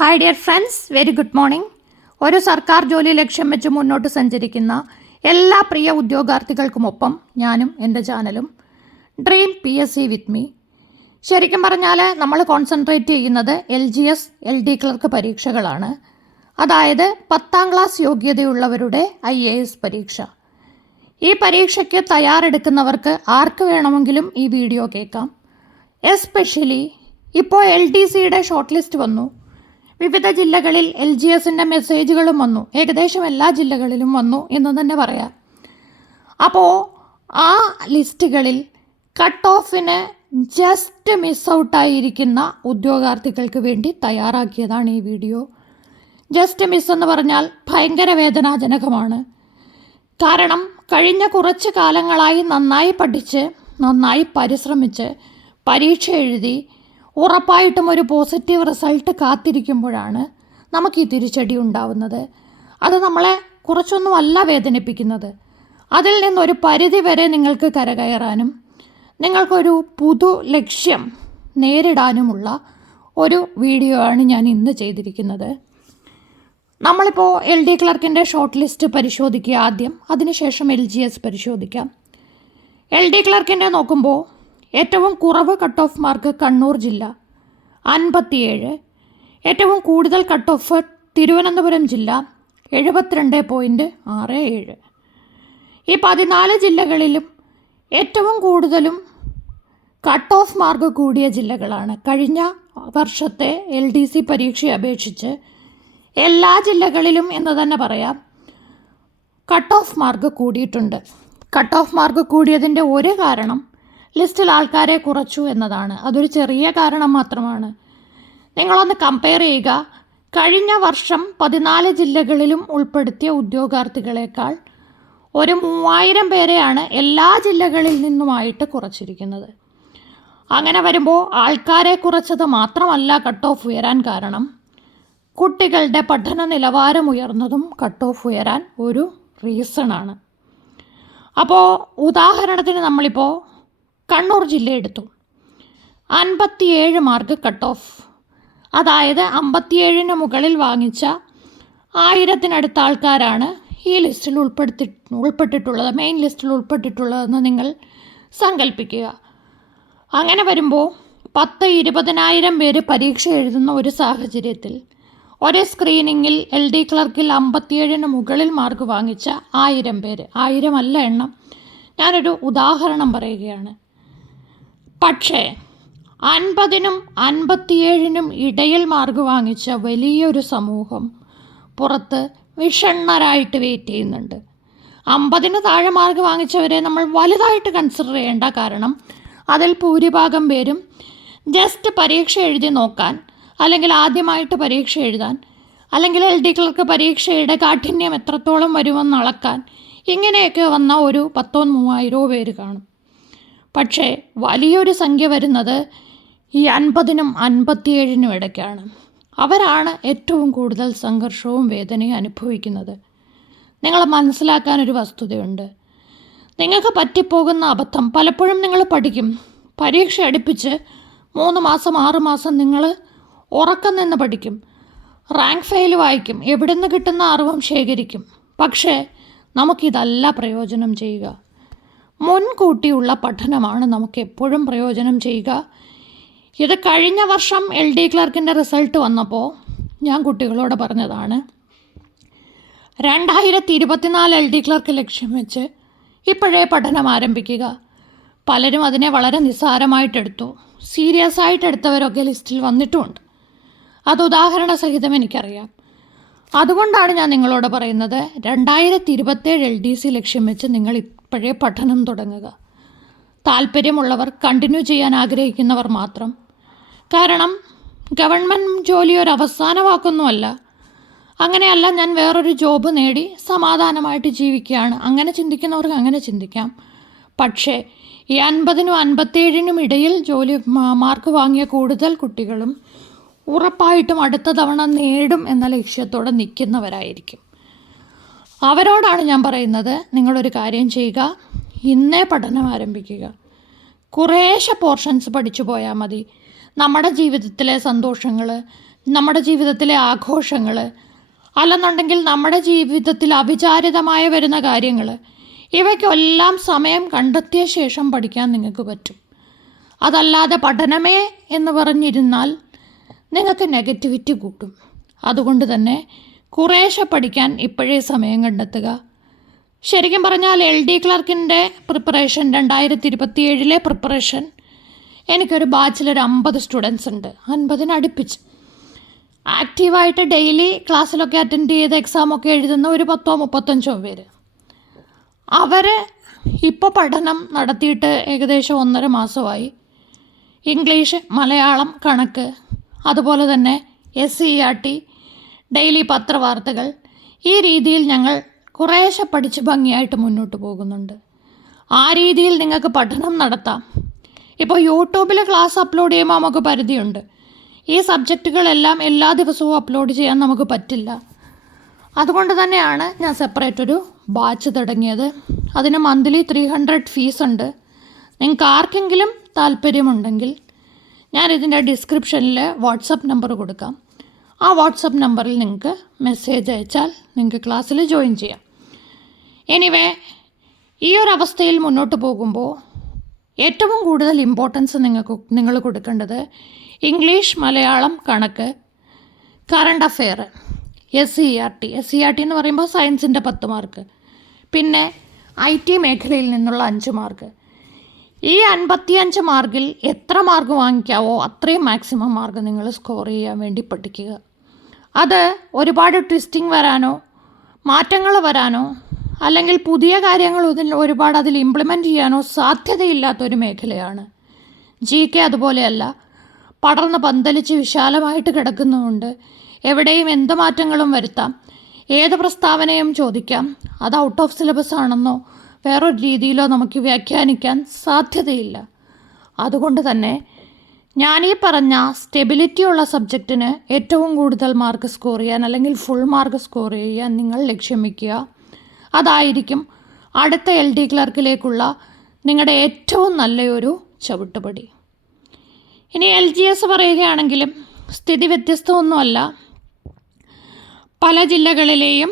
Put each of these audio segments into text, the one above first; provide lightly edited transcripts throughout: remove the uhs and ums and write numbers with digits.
Hi dear friends, very good morning. ഒരു സർക്കാർ ജോലി ലക്ഷ്യം വെച്ച് മുന്നോട്ട് സഞ്ചരിക്കുന്ന എല്ലാ പ്രിയ ഉദ്യോഗാർത്ഥികൾക്കുമൊപ്പം ഞാനും എൻ്റെ ചാനലും ഡ്രീം PSC വിത്ത് മീ. ശരിക്കും പറഞ്ഞാൽ നമ്മൾ കോൺസെൻട്രേറ്റ് ചെയ്യുന്നത് LGS LD ക്ലർക്ക് പരീക്ഷകളാണ്. അതായത് 10ാം ക്ലാസ് യോഗ്യതയുള്ളവരുടെ IAS പരീക്ഷ. ഈ പരീക്ഷയ്ക്ക് തയ്യാറെടുക്കുന്നവർക്ക് ആർക്ക് വേണമെങ്കിലും ഈ വീഡിയോ കേൾക്കാം. എസ്പെഷ്യലി ഇപ്പോൾ LDCയുടെ ഷോർട്ട് ലിസ്റ്റ് വന്നു. വിവിധ ജില്ലകളിൽ LGSൻ്റെ മെസ്സേജുകളും വന്നു. ഏകദേശം എല്ലാ ജില്ലകളിലും വന്നു എന്ന് തന്നെ പറയാം. അപ്പോൾ ആ ലിസ്റ്റുകളിൽ കട്ട് ഓഫിന് ജസ്റ്റ് മിസ് ഔട്ടായിരിക്കുന്ന ഉദ്യോഗാർത്ഥികൾക്ക് വേണ്ടി തയ്യാറാക്കിയതാണ് ഈ വീഡിയോ. ജസ്റ്റ് മിസ് എന്ന് പറഞ്ഞാൽ ഭയങ്കര വേദനാജനകമാണ്. കാരണം കഴിഞ്ഞ കുറച്ച് കാലങ്ങളായി നന്നായി പഠിച്ച് നന്നായി പരിശ്രമിച്ച് പരീക്ഷ എഴുതി ഉറപ്പായിട്ടും ഒരു പോസിറ്റീവ് റിസൾട്ട് കാത്തിരിക്കുമ്പോഴാണ് നമുക്ക് ഈ തിരിച്ചടി ഉണ്ടാവുന്നത്. അത് നമ്മളെ കുറച്ചൊന്നുമല്ല വേദനിപ്പിക്കുന്നത്. അതിൽ നിന്നൊരു പരിധി വരെ നിങ്ങൾക്ക് കരകയറാനും നിങ്ങൾക്കൊരു പുതു ലക്ഷ്യം നേരിടാനുമുള്ള ഒരു വീഡിയോ ആണ് ഞാൻ ഇന്ന് ചെയ്തിരിക്കുന്നത്. നമ്മളിപ്പോൾ LD ക്ലർക്കിൻ്റെ ഷോർട്ട് ലിസ്റ്റ് പരിശോധിക്കുക ആദ്യം, അതിനുശേഷം LGS പരിശോധിക്കാം. LD ക്ലർക്കിൻ്റെ നോക്കുമ്പോൾ ഏറ്റവും കുറവ് കട്ട് ഓഫ് മാർക്ക് കണ്ണൂർ ജില്ല 57, ഏറ്റവും കൂടുതൽ കട്ട് ഓഫ് തിരുവനന്തപുരം ജില്ല 72.67. ഈ 14 ജില്ലകളിലും ഏറ്റവും കൂടുതലും കട്ട് ഓഫ് മാർക്ക് കൂടിയ ജില്ലകളാണ്. കഴിഞ്ഞ വർഷത്തെ LDC പരീക്ഷയെ അപേക്ഷിച്ച് എല്ലാ ജില്ലകളിലും എന്ന് തന്നെ പറയാം കട്ട് ഓഫ് മാർക്ക് കൂടിയിട്ടുണ്ട്. കട്ട് ഓഫ് മാർക്ക് കൂടിയതിൻ്റെ ഒരു കാരണം ലിസ്റ്റിൽ ആൾക്കാരെ കുറച്ചു എന്നതാണ്. അതൊരു ചെറിയ കാരണം മാത്രമാണ്. നിങ്ങളൊന്ന് കമ്പയർ ചെയ്യുക. കഴിഞ്ഞ വർഷം 14 ജില്ലകളിലും ഉൾപ്പെടുത്തിയ ഉദ്യോഗാർത്ഥികളെക്കാൾ ഒരു 3000 പേരെയാണ് എല്ലാ ജില്ലകളിൽ നിന്നുമായിട്ട് കുറച്ചിരിക്കുന്നത്. അങ്ങനെ വരുമ്പോൾ ആൾക്കാരെ കുറച്ചത് മാത്രമല്ല കട്ട് ഓഫ് ഉയരാൻ കാരണം, കുട്ടികളുടെ പഠന നിലവാരം ഉയർന്നതും കട്ട് ഓഫ് ഉയരാൻ ഒരു റീസണാണ്. അപ്പോൾ ഉദാഹരണത്തിന് നമ്മളിപ്പോൾ കണ്ണൂർ ജില്ല എടുത്തു. 57 മാർക്ക് കട്ട് ഓഫ്, അതായത് 57ന് മുകളിൽ വാങ്ങിച്ച 1000-നടുത്ത ആൾക്കാരാണ് ഈ ലിസ്റ്റിൽ ഉൾപ്പെട്ടിട്ടുള്ളത്, മെയിൻ ലിസ്റ്റിൽ ഉൾപ്പെട്ടിട്ടുള്ളതെന്ന് നിങ്ങൾ സങ്കല്പിക്കുക. അങ്ങനെ വരുമ്പോൾ 10-20,000 പേര് പരീക്ഷ എഴുതുന്ന ഒരു സാഹചര്യത്തിൽ ഒരേ സ്ക്രീനിങ്ങിൽ LD ക്ലർക്കിൽ 57ന് മുകളിൽ മാർക്ക് വാങ്ങിച്ച 1000 പേര്, 1000 അല്ല എണ്ണം, ഞാനൊരു ഉദാഹരണം പറയുകയാണ്. പക്ഷേ 50നും 57നും ഇടയിൽ മാർക്ക് വാങ്ങിച്ച വലിയൊരു സമൂഹം പുറത്ത് വിഷണ്ണരായിട്ട് വെയിറ്റ് ചെയ്യുന്നുണ്ട്. 50ന് താഴെ മാർക്ക് വാങ്ങിച്ചവരെ നമ്മൾ വലുതായിട്ട് കൺസിഡർ ചെയ്യേണ്ട. കാരണം അതിൽ ഭൂരിഭാഗം പേരും ജസ്റ്റ് പരീക്ഷ എഴുതി നോക്കാൻ, അല്ലെങ്കിൽ ആദ്യമായിട്ട് പരീക്ഷ എഴുതാൻ, അല്ലെങ്കിൽ LD ക്ലർക്ക് പരീക്ഷയുടെ കാഠിന്യം എത്രത്തോളം വരുമെന്ന് അളക്കാൻ ഇങ്ങനെയൊക്കെ വന്ന ഒരു 2,000-3,000 പേര് കാണും. പക്ഷേ വലിയൊരു സംഖ്യ വരുന്നത് ഈ 50നും 57നും ഇടയ്ക്കാണ്. അവരാണ് ഏറ്റവും കൂടുതൽ സംഘർഷവും വേദനയും അനുഭവിക്കുന്നത്. നിങ്ങൾ മനസ്സിലാക്കാനൊരു വസ്തുതയുണ്ട്. നിങ്ങൾക്ക് പറ്റിപ്പോകുന്ന അബദ്ധം, പലപ്പോഴും നിങ്ങൾ പഠിക്കും, പരീക്ഷ അടുപ്പിച്ച് 3 മാസം 6 മാസം നിങ്ങൾ ഉറക്കം നിന്ന് പഠിക്കും, റാങ്ക് ഫെയിൽ വായിക്കും, എവിടെ നിന്ന് കിട്ടുന്ന അറിവും ശേഖരിക്കും. പക്ഷേ നമുക്കിതല്ല പ്രയോജനം ചെയ്യുക. മുൻകൂട്ടിയുള്ള പഠനമാണ് നമുക്ക് എപ്പോഴും പ്രയോജനം ചെയ്യുക. ഇത് കഴിഞ്ഞ വർഷം LD ക്ലർക്കിൻ്റെ റിസൾട്ട് വന്നപ്പോൾ ഞാൻ കുട്ടികളോട് പറഞ്ഞതാണ്, 2024 LD ക്ലർക്ക് ലക്ഷ്യം വെച്ച് ഇപ്പോഴേ പഠനം ആരംഭിക്കുക. പലരും അതിനെ വളരെ നിസ്സാരമായിട്ടെടുത്തു. സീരിയസ് ആയിട്ടെടുത്തവരൊക്കെ ലിസ്റ്റിൽ വന്നിട്ടുമുണ്ട്. അത് ഉദാഹരണ സഹിതം എനിക്കറിയാം. അതുകൊണ്ടാണ് ഞാൻ നിങ്ങളോട് പറയുന്നത്, 2027 LDC ലക്ഷ്യം വെച്ച് നിങ്ങൾ ഇപ്പോഴേ പഠനം തുടങ്ങുക. താല്പര്യമുള്ളവർ, കണ്ടിന്യൂ ചെയ്യാൻ ആഗ്രഹിക്കുന്നവർ മാത്രം. കാരണം ഗവൺമെൻറ് ജോലി ഒരു അവസാന വാക്കൊന്നുമല്ല. അങ്ങനെയല്ല ഞാൻ വേറൊരു ജോബ് നേടി സമാധാനമായിട്ട് ജീവിക്കുകയാണ്, അങ്ങനെ ചിന്തിക്കുന്നവർക്ക് അങ്ങനെ ചിന്തിക്കാം. പക്ഷേ ഈ 50നും 57നും ഇടയിൽ ജോലി മാർക്ക് വാങ്ങിയ കൂടുതൽ കുട്ടികളും ഉറപ്പായിട്ടും അടുത്ത തവണ നേടും എന്ന ലക്ഷ്യത്തോടെ നിൽക്കുന്നവരായിരിക്കും. അവരോടാണ് ഞാൻ പറയുന്നത്, നിങ്ങളൊരു കാര്യം ചെയ്യുക, ഇന്നേ പഠനം ആരംഭിക്കുക. കുറേശ്ശെ പോർഷൻസ് പഠിച്ചു പോയാൽ മതി. നമ്മുടെ ജീവിതത്തിലെ സന്തോഷങ്ങൾ, നമ്മുടെ ജീവിതത്തിലെ ആഘോഷങ്ങൾ, അല്ലെന്നുണ്ടെങ്കിൽ നമ്മുടെ ജീവിതത്തിൽ അവിചാരിതമായ വരുന്ന കാര്യങ്ങൾ, ഇവയ്ക്കെല്ലാം സമയം കണ്ടെത്തിയ ശേഷം പഠിക്കാൻ നിങ്ങൾക്ക് പറ്റും. അതല്ലാതെ പഠനമേ എന്ന് പറഞ്ഞിരുന്നാൽ നിങ്ങൾക്ക് നെഗറ്റിവിറ്റി കൂട്ടും. അതുകൊണ്ട് തന്നെ കുറേശ്ശെ പഠിക്കാൻ ഇപ്പോഴേ സമയം കണ്ടെത്തുക. ശരിക്കും പറഞ്ഞാൽ LD ക്ലർക്കിൻ്റെ പ്രിപ്പറേഷൻ 2027 പ്രിപ്പറേഷൻ എനിക്കൊരു ബാച്ചിലൊരു 50 സ്റ്റുഡൻസ് ഉണ്ട്, 50 അടുപ്പിച്ച്. ആക്റ്റീവായിട്ട് ഡെയിലി ക്ലാസ്സിലൊക്കെ അറ്റൻഡ് ചെയ്ത് എക്സാമൊക്കെ എഴുതുന്ന ഒരു 10-35 പേര്. അവർ ഇപ്പോൾ പഠനം നടത്തിയിട്ട് ഏകദേശം 1.5 മാസമായി. ഇംഗ്ലീഷ്, മലയാളം, കണക്ക്, അതുപോലെ തന്നെ SCERT, ഡെയിലി പത്രവാർത്തകൾ, ഈ രീതിയിൽ ഞങ്ങൾ കുറേശ്ശെ പഠിച്ച് ഭംഗിയായിട്ട് മുന്നോട്ട് പോകുന്നുണ്ട്. ആ രീതിയിൽ നിങ്ങൾക്ക് പഠനം നടത്താം. ഇപ്പോൾ യൂട്യൂബിൽ ക്ലാസ് അപ്ലോഡ് ചെയ്യുമ്പോൾ നമുക്ക് പരിധിയുണ്ട്. ഈ സബ്ജക്റ്റുകളെല്ലാം എല്ലാ ദിവസവും അപ്ലോഡ് ചെയ്യാൻ നമുക്ക് പറ്റില്ല. അതുകൊണ്ട് തന്നെയാണ് ഞാൻ സെപ്പറേറ്റ് ഒരു ബാച്ച് തുടങ്ങിയത്. അതിന് മന്ത്ലി 300 ഫീസ് ഉണ്ട്. നിങ്ങൾക്ക് ആർക്കെങ്കിലും താല്പര്യമുണ്ടെങ്കിൽ ഞാനിതിൻ്റെ ഡിസ്ക്രിപ്ഷനിൽ വാട്സപ്പ് നമ്പർ കൊടുക്കാം. ആ വാട്സപ്പ് നമ്പറിൽ നിങ്ങൾക്ക് മെസ്സേജ് അയച്ചാൽ നിങ്ങൾക്ക് ക്ലാസ്സിൽ ജോയിൻ ചെയ്യാം. എനിവേ, ഈ ഒരു അവസ്ഥയിൽ മുന്നോട്ട് പോകുമ്പോൾ ഏറ്റവും കൂടുതൽ ഇമ്പോർട്ടൻസ് നിങ്ങൾ കൊടുക്കേണ്ടത് ഇംഗ്ലീഷ്, മലയാളം, കണക്ക്, കറണ്ട് അഫെയർ, SCERT എന്ന് പറയുമ്പോൾ സയൻസിൻ്റെ 10 മാർക്ക്, പിന്നെ IT മേഖലയിൽ നിന്നുള്ള 5 മാർക്ക്. ഈ 55 മാർക്കിൽ എത്ര മാർക്ക് വാങ്ങിക്കാവോ അത്രയും മാക്സിമം മാർക്ക് നിങ്ങൾ സ്കോർ ചെയ്യാൻ വേണ്ടി പഠിക്കുക. അത് ഒരുപാട് ട്വിസ്റ്റിംഗ് വരാനോ മാറ്റങ്ങൾ വരാനോ അല്ലെങ്കിൽ പുതിയ കാര്യങ്ങൾ ഒരുപാട് അതിൽ ഇംപ്ലിമെൻറ്റ് ചെയ്യാനോ സാധ്യതയില്ലാത്തൊരു മേഖലയാണ്. GK അതുപോലെയല്ല, പടർന്ന് പന്തലിച്ച് വിശാലമായിട്ട് കിടക്കുന്നതുകൊണ്ട് എവിടെയും എന്ത് മാറ്റങ്ങളും വരുത്താം, ഏത് പ്രസ്താവനയും ചോദിക്കാം. അത് ഔട്ട് ഓഫ് സിലബസ് ആണെന്നോ വേറൊരു രീതിയിലോ നമുക്ക് വ്യാഖ്യാനിക്കാൻ സാധ്യതയില്ല. അതുകൊണ്ട് തന്നെ ഞാനീ പറഞ്ഞ സ്റ്റെബിലിറ്റിയുള്ള സബ്ജക്റ്റിന് ഏറ്റവും കൂടുതൽ മാർക്ക് സ്കോർ ചെയ്യാൻ അല്ലെങ്കിൽ ഫുൾ മാർക്ക് സ്കോർ ചെയ്യാൻ നിങ്ങൾ ലക്ഷ്യം വയ്ക്കുക. അതായിരിക്കും അടുത്ത LD ക്ലർക്കിലേക്കുള്ള നിങ്ങളുടെ ഏറ്റവും നല്ലൊരു ചവിട്ടുപടി. ഇനി LGS പറയുകയാണെങ്കിലും സ്ഥിതി വ്യത്യസ്തമൊന്നുമല്ല. പല ജില്ലകളിലെയും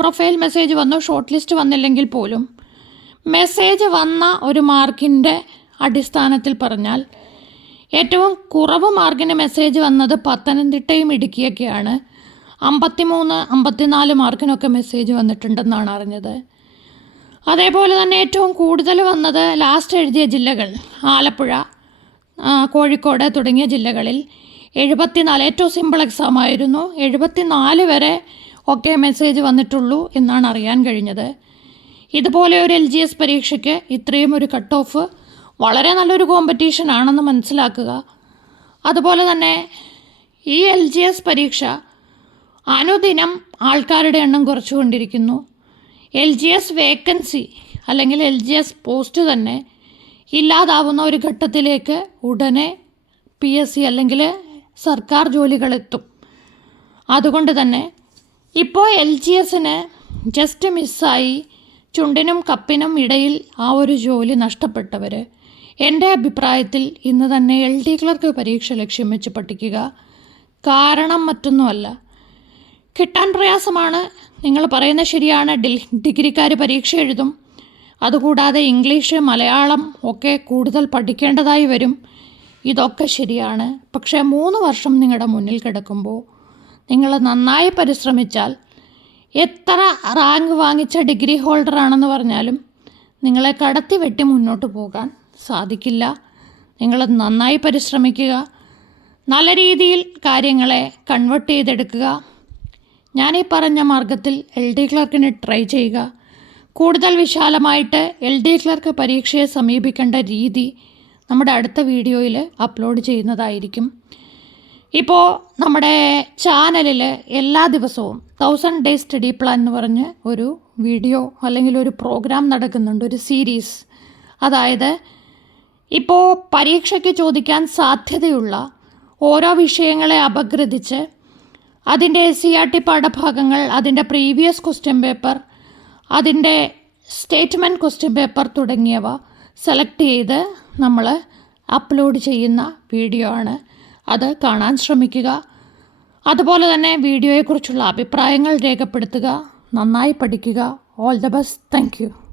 പ്രൊഫൈൽ മെസ്സേജ് വന്നു, ഷോർട്ട് ലിസ്റ്റ് വന്നില്ലെങ്കിൽ പോലും മെസ്സേജ് വന്ന ഒരു മാർക്കിൻ്റെ അടിസ്ഥാനത്തിൽ പറഞ്ഞാൽ ഏറ്റവും കുറവ് മാർക്കിന് മെസ്സേജ് വന്നത് പത്തനംതിട്ടയും ഇടുക്കിയൊക്കെയാണ്. 53-54 മാർക്കിനൊക്കെ മെസ്സേജ് വന്നിട്ടുണ്ടെന്നാണ് അറിഞ്ഞത്. അതേപോലെ തന്നെ ഏറ്റവും കൂടുതൽ വന്നത് ലാസ്റ്റ് എഴുതിയ ജില്ലകൾ ആലപ്പുഴ, കോഴിക്കോട് തുടങ്ങിയ ജില്ലകളിൽ 74, ഏറ്റവും സിമ്പിൾ എക്സാം ആയിരുന്നു, 74 വരെ ഒക്കെ മെസ്സേജ് വന്നിട്ടുള്ളൂ എന്നാണ് അറിയാൻ കഴിഞ്ഞത്. ഇതുപോലെ ഒരു LGS പരീക്ഷയ്ക്ക് ഇത്രയും ഒരു കട്ട് ഓഫ് വളരെ നല്ലൊരു കോമ്പറ്റീഷൻ ആണെന്ന് മനസ്സിലാക്കുക. അതുപോലെ തന്നെ ഈ LGS പരീക്ഷ അനുദിനം ആൾക്കാരുടെ എണ്ണം കുറച്ചുകൊണ്ടിരിക്കുന്നു. LGS വേക്കൻസി അല്ലെങ്കിൽ LGS പോസ്റ്റ് തന്നെ ഇല്ലാതാവുന്ന ഒരു ഘട്ടത്തിലേക്ക് ഉടനെ PSC അല്ലെങ്കിൽ സർക്കാർ ജോലികളെത്തും. അതുകൊണ്ട് തന്നെ ഇപ്പോൾ LGSന് ജസ്റ്റ് മിസ്സായി ചുണ്ടിനും കപ്പിനും ഇടയിൽ ആ ഒരു ജോലി നഷ്ടപ്പെട്ടവർ എൻ്റെ അഭിപ്രായത്തിൽ ഇന്ന് തന്നെ LD ക്ലർക്ക് പരീക്ഷ ലക്ഷ്യം വെച്ച് പഠിക്കുക. കാരണം മറ്റൊന്നുമല്ല, കിട്ടാൻ പ്രയാസമാണ്. നിങ്ങൾ പറയുന്നത് ശരിയാണ്, ഡിഗ്രിക്കാർ പരീക്ഷ എഴുതും. അതുകൂടാതെ ഇംഗ്ലീഷ്, മലയാളം ഒക്കെ കൂടുതൽ പഠിക്കേണ്ടതായി വരും. ഇതൊക്കെ ശരിയാണ്. പക്ഷേ 3 വർഷം നിങ്ങളുടെ മുന്നിൽ കിടക്കുമ്പോൾ നിങ്ങൾ നന്നായി പരിശ്രമിച്ചാൽ എത്ര റാങ്ക് വാങ്ങിച്ച ഡിഗ്രി ഹോൾഡറാണെന്ന് പറഞ്ഞാലും നിങ്ങളെ കടത്തി വെട്ടി മുന്നോട്ട് പോകാൻ സാധിക്കില്ല. നിങ്ങൾ നന്നായി പരിശ്രമിക്കുക, നല്ല രീതിയിൽ കാര്യങ്ങളെ കൺവേർട്ട് ചെയ്തെടുക്കുക. ഞാനീ പറഞ്ഞ മാർഗത്തിൽ LD ക്ലർക്കിന് ട്രൈ ചെയ്യുക. കൂടുതൽ വിശാലമായിട്ട് LD ക്ലർക്ക് പരീക്ഷയെ സമീപിക്കേണ്ട രീതി നമ്മുടെ അടുത്ത വീഡിയോയിൽ അപ്ലോഡ് ചെയ്യുന്നതായിരിക്കും. ഇപ്പോൾ നമ്മുടെ ചാനലിൽ എല്ലാ ദിവസവും 1000 ഡേയ്സ് സ്റ്റഡി പ്ലാൻ എന്ന് പറഞ്ഞ് ഒരു വീഡിയോ അല്ലെങ്കിൽ ഒരു പ്രോഗ്രാം നടക്കുന്നുണ്ട്, ഒരു സീരീസ്. അതായത് ഇപ്പോൾ പരീക്ഷയ്ക്ക് ചോദിക്കാൻ സാധ്യതയുള്ള ഓരോ വിഷയങ്ങളെ അപഗ്രഥിച്ച് അതിൻ്റെ SCERT പാഠഭാഗങ്ങൾ, അതിൻ്റെ പ്രീവിയസ് ക്വസ്റ്റ്യൻ പേപ്പർ, അതിൻ്റെ സ്റ്റേറ്റ്മെൻറ്റ് ക്വസ്റ്റ്യൻ പേപ്പർ തുടങ്ങിയവ സെലക്ട് ചെയ്ത് നമ്മൾ അപ്ലോഡ് ചെയ്യുന്ന വീഡിയോ ആണ്. അത് കാണാൻ ശ്രമിക്കുക. അതുപോലെ തന്നെ വീഡിയോയെക്കുറിച്ചുള്ള അഭിപ്രായങ്ങൾ രേഖപ്പെടുത്തുക. നന്നായി പഠിക്കുക. All the best. Thank you.